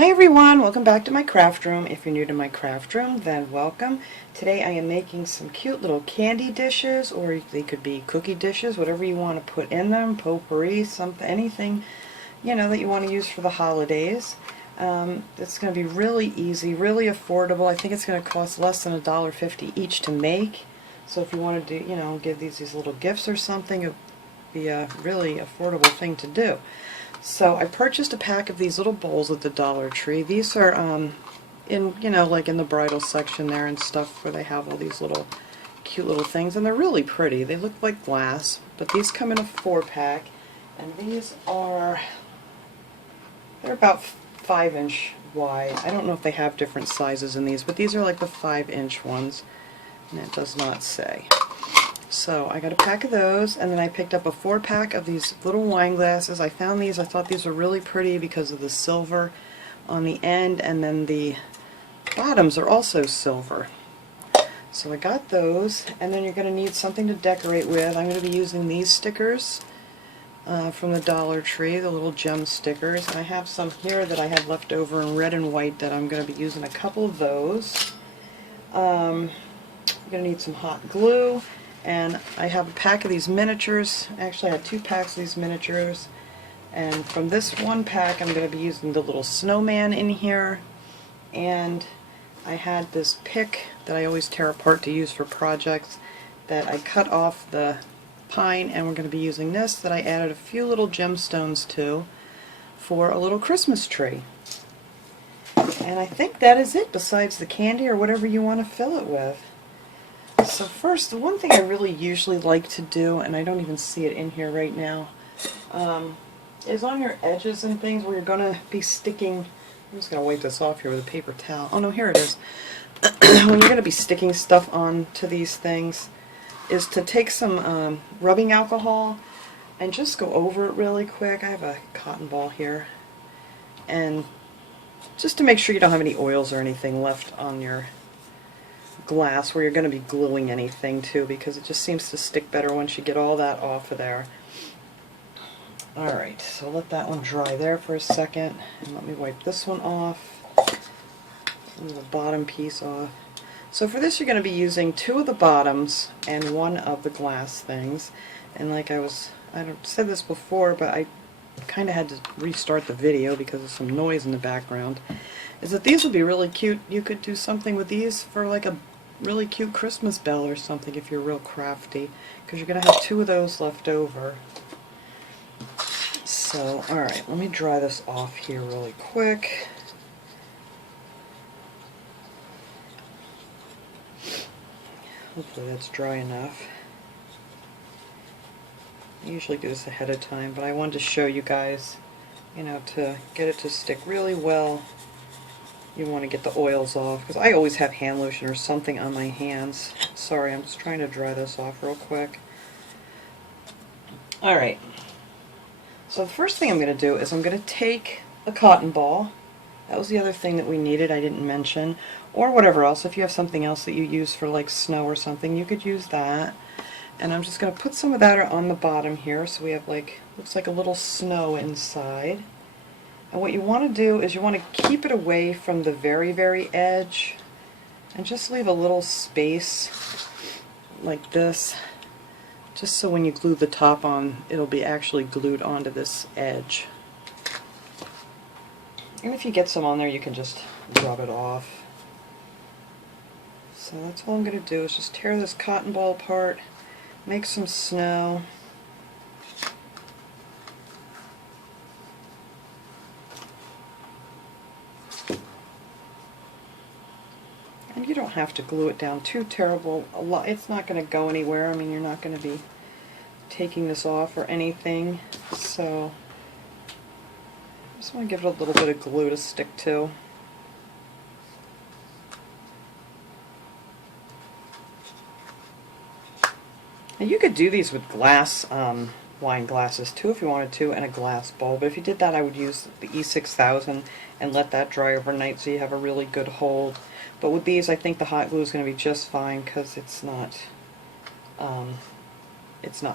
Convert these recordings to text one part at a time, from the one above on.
Hi everyone, welcome back to my craft room. If you're new to my craft room, then welcome. Today I am making some cute little candy dishes, or they could be cookie dishes, whatever you want to put in them, potpourri, something, anything that you want to use for the holidays. It's going to be really easy, really affordable. I think it's going to cost less than $1.50 each to make. So if you want to do, give these little gifts or something, it would be a really affordable thing to do. So I purchased a pack of these little bowls at the Dollar Tree. These are like in the bridal section there and stuff, where they have all these little cute little things, and they're really pretty. They look like glass, but these come in a 4-pack, and they're about 5-inch wide. I don't know if they have different sizes in these, but these are like the 5-inch ones, and it does not say. So I got a pack of those, and then I picked up a 4-pack of these little wine glasses. I found these, I thought these were really pretty because of the silver on the end, and then the bottoms are also silver. So I got those, and then you're going to need something to decorate with. I'm going to be using these stickers from the Dollar Tree, the little gem stickers. I have some here that I had left over in red and white that I'm going to be using a couple of those. I'm going to need some hot glue. And I have a pack of these miniatures. Actually, I had 2 packs of these miniatures. And from this 1 pack, I'm going to be using the little snowman in here. And I had this pick that I always tear apart to use for projects that I cut off the pine, and we're going to be using this that I added a few little gemstones to for a little Christmas tree. And I think that is it, besides the candy or whatever you want to fill it with. So first, the one thing I really usually like to do, and I don't even see it in here right now, is on your edges and things where you're going to be sticking. I'm just going to wipe this off here with a paper towel. Oh no, here it is. When you're going to be sticking stuff onto these things, is to take some rubbing alcohol and just go over it really quick. I have a cotton ball here, and just to make sure you don't have any oils or anything left on your glass where you're going to be gluing anything to, because it just seems to stick better once you get all that off of there. Alright, so let that one dry there for a second, and let me wipe this one off, and the bottom piece off. So for this, you're going to be using 2 of the bottoms and 1 of the glass things. And like I said this before, but I kind of had to restart the video because of some noise in the background, is that these would be really cute. You could do something with these for like a really cute Christmas bell or something if you're real crafty, because you're going to have 2 of those left over. So, alright, let me dry this off here really quick. Hopefully that's dry enough. I usually do this ahead of time, but I wanted to show you guys, to get it to stick really well, you want to get the oils off, because I always have hand lotion or something on my hands. Sorry, I'm just trying to dry this off real quick. Alright, so the first thing I'm going to do is I'm going to take a cotton ball. That was the other thing that we needed I didn't mention, or whatever else. If you have something else that you use for like snow or something, you could use that. And I'm just going to put some of that on the bottom here, so we have looks like a little snow inside. And what you want to do is you want to keep it away from the very, very edge, and just leave a little space like this, just so when you glue the top on, it'll be actually glued onto this edge. And if you get some on there, you can just rub it off. So that's all I'm going to do, is just tear this cotton ball apart, make some snow. And you don't have to glue it down too terrible. It's not going to go anywhere. I mean, you're not going to be taking this off or anything. So I just want to give it a little bit of glue to stick to. Now you could do these with glass wine glasses too if you wanted to, and a glass bowl. But if you did that, I would use the E6000 and let that dry overnight so you have a really good hold. But with these, I think the hot glue is going to be just fine, because it's not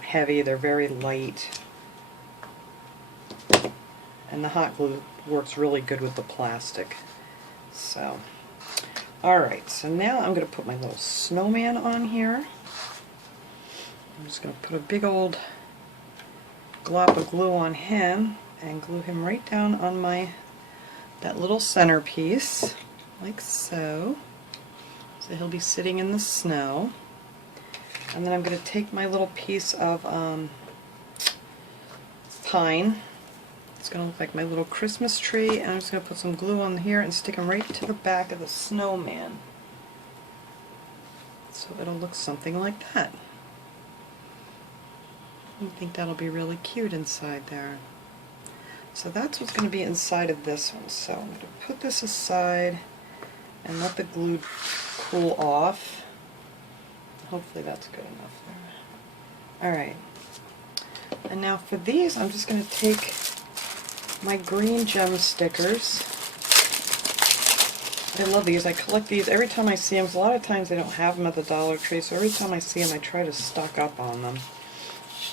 heavy. They're very light. and the hot glue works really good with the plastic. So, alright, so now I'm going to put my little snowman on here. I'm just going to put a big old glop of glue on him and glue him right down on that little centerpiece, like so. So he'll be sitting in the snow. And then I'm going to take my little piece of pine. It's going to look like my little Christmas tree, and I'm just going to put some glue on here and stick him right to the back of the snowman. So it'll look something like that. I think that'll be really cute inside there. So that's what's going to be inside of this one. So I'm going to put this aside and let the glue cool off. Hopefully that's good enough there. Alright. And now for these, I'm just going to take my green gem stickers. I love these. I collect these every time I see them. A lot of times they don't have them at the Dollar Tree, so every time I see them I try to stock up on them.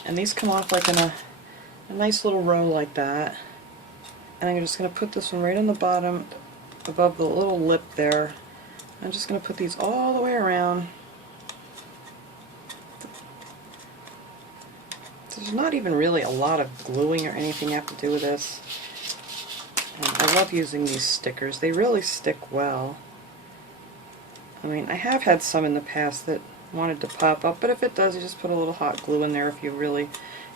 And these come off like in a nice little row like that. And I'm just going to put this one right on the bottom above the little lip there. I'm just going to put these all the way around. There's not even really a lot of gluing or anything you have to do with this. And I love using these stickers. They really stick well. I mean, I have had some in the past that wanted to pop up, but if it does, you just put a little hot glue in there if you really,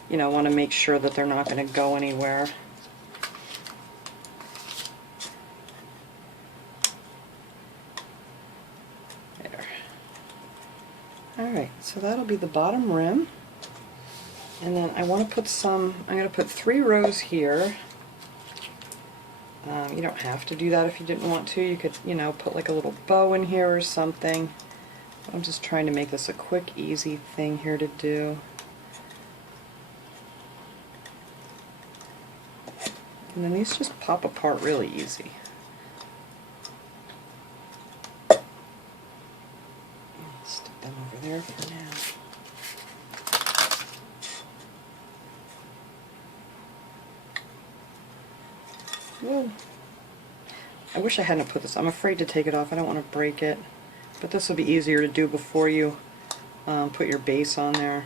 you know, want to make sure that they're not going to go anywhere. There. Alright, so that'll be the bottom rim. And then I want to put I'm going to put 3 rows here. You don't have to do that if you didn't want to. You could, you know, put like a little bow in here or something. I'm just trying to make this a quick, easy thing here to do. And then these just pop apart really easy. Stick them over there for now. Whoa. I wish I hadn't put this. I'm afraid to take it off. I don't want to break it. But this will be easier to do before you put your base on there.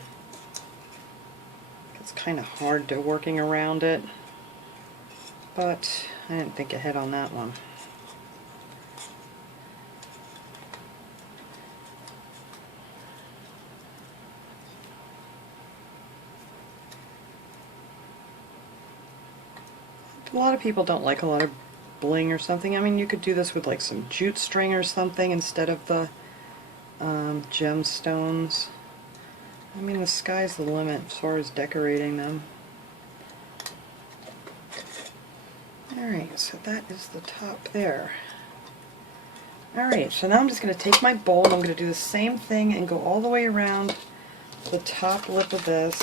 It's kind of hard to working around it. But I didn't think ahead on that one. A lot of people don't like a lot of bling or something. I mean, you could do this with like some jute string or something instead of the gemstones. I mean, the sky's the limit as far as decorating them. Alright, so that is the top there. Alright, so now I'm just going to take my bowl and I'm going to do the same thing and go all the way around the top lip of this.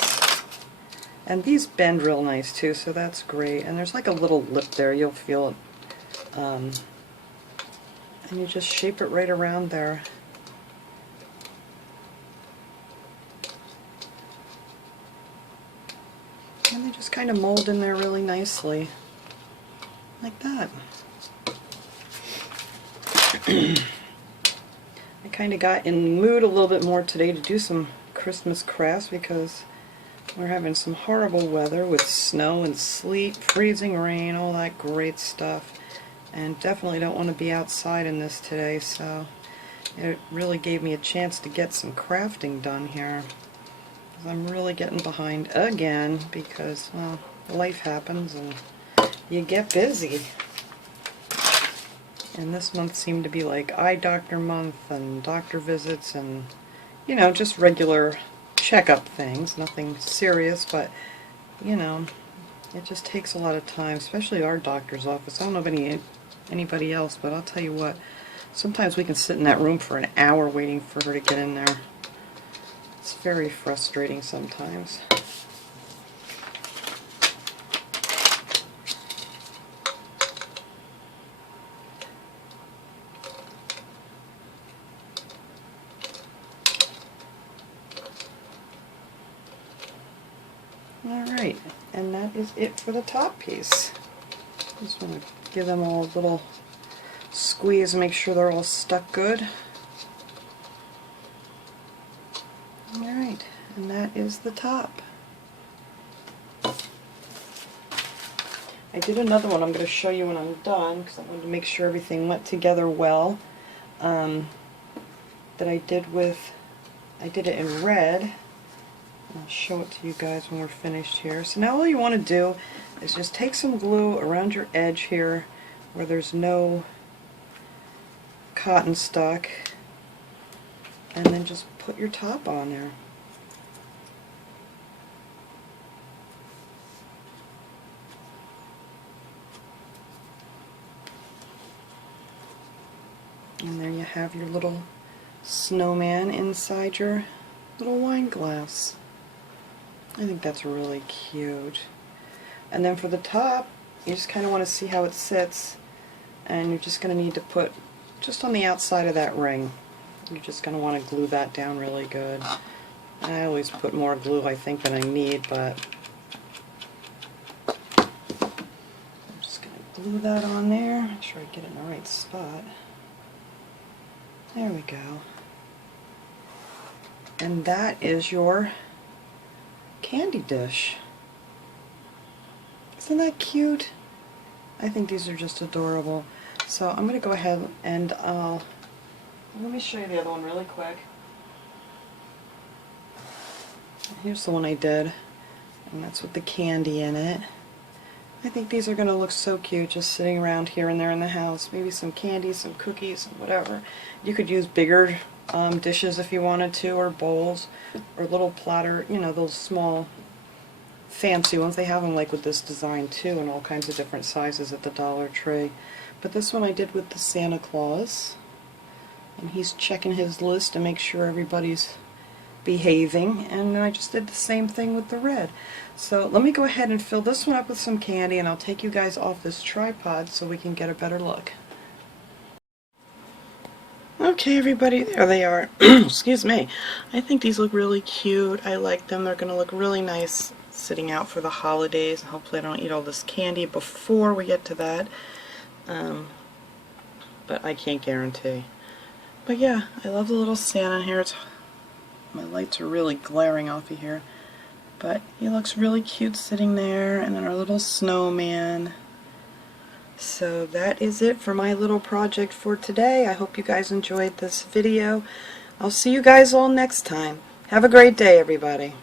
And these bend real nice too, so that's great. And there's like a little lip there, you'll feel it. And you just shape it right around there. And they just kind of mold in there really nicely. Like that. I kind of got in the mood a little bit more today to do some Christmas crafts because we're having some horrible weather with snow and sleet, freezing rain, all that great stuff. And definitely don't want to be outside in this today, so it really gave me a chance to get some crafting done here. I'm really getting behind again because, well, life happens and you get busy. And this month seemed to be like eye doctor month and doctor visits and, you know, just regular checkup things, nothing serious, but, you know, it just takes a lot of time, especially our doctor's office. I don't know if anybody else, but I'll tell you what, sometimes we can sit in that room for an hour waiting for her to get in there. It's very frustrating sometimes. Alright, and that is it for the top piece. Just want to give them all a little squeeze and make sure they're all stuck good. Alright, and that is the top. I did another one I'm going to show you when I'm done because I wanted to make sure everything went together well. That I did it in red. I'll show it to you guys when we're finished here. So now all you want to do is just take some glue around your edge here where there's no cotton stuck, and then just put your top on there. And there you have your little snowman inside your little wine glass. I think that's really cute. And then for the top, you just kind of want to see how it sits, and you're just going to need to put just on the outside of that ring. You're just going to want to glue that down really good. I always put more glue, I think, than I need, but I'm just going to glue that on there. Make sure I get it in the right spot. There we go. And that is your candy dish. Isn't that cute? I think these are just adorable. So I'm going to go ahead and let me show you the other one really quick. Here's the one I did, and that's with the candy in it. I think these are going to look so cute just sitting around here and there in the house. Maybe some candy, some cookies, whatever. You could use bigger dishes if you wanted to, or bowls, or little platter, you know, those small fancy ones. They have them like with this design too, in all kinds of different sizes at the Dollar Tree. But this one I did with the Santa Claus, and he's checking his list to make sure everybody's behaving, and then I just did the same thing with the red. So let me go ahead and fill this one up with some candy, and I'll take you guys off this tripod so we can get a better look. Okay, everybody, there they are. Excuse me. I think these look really cute. I like them. They're going to look really nice sitting out for the holidays. Hopefully I don't eat all this candy before we get to that. But I can't guarantee. But yeah, I love the little Santa here. My lights are really glaring off of here. But he looks really cute sitting there, and then our little snowman. So that is it for my little project for today. I hope you guys enjoyed this video. I'll see you guys all next time. Have a great day, everybody.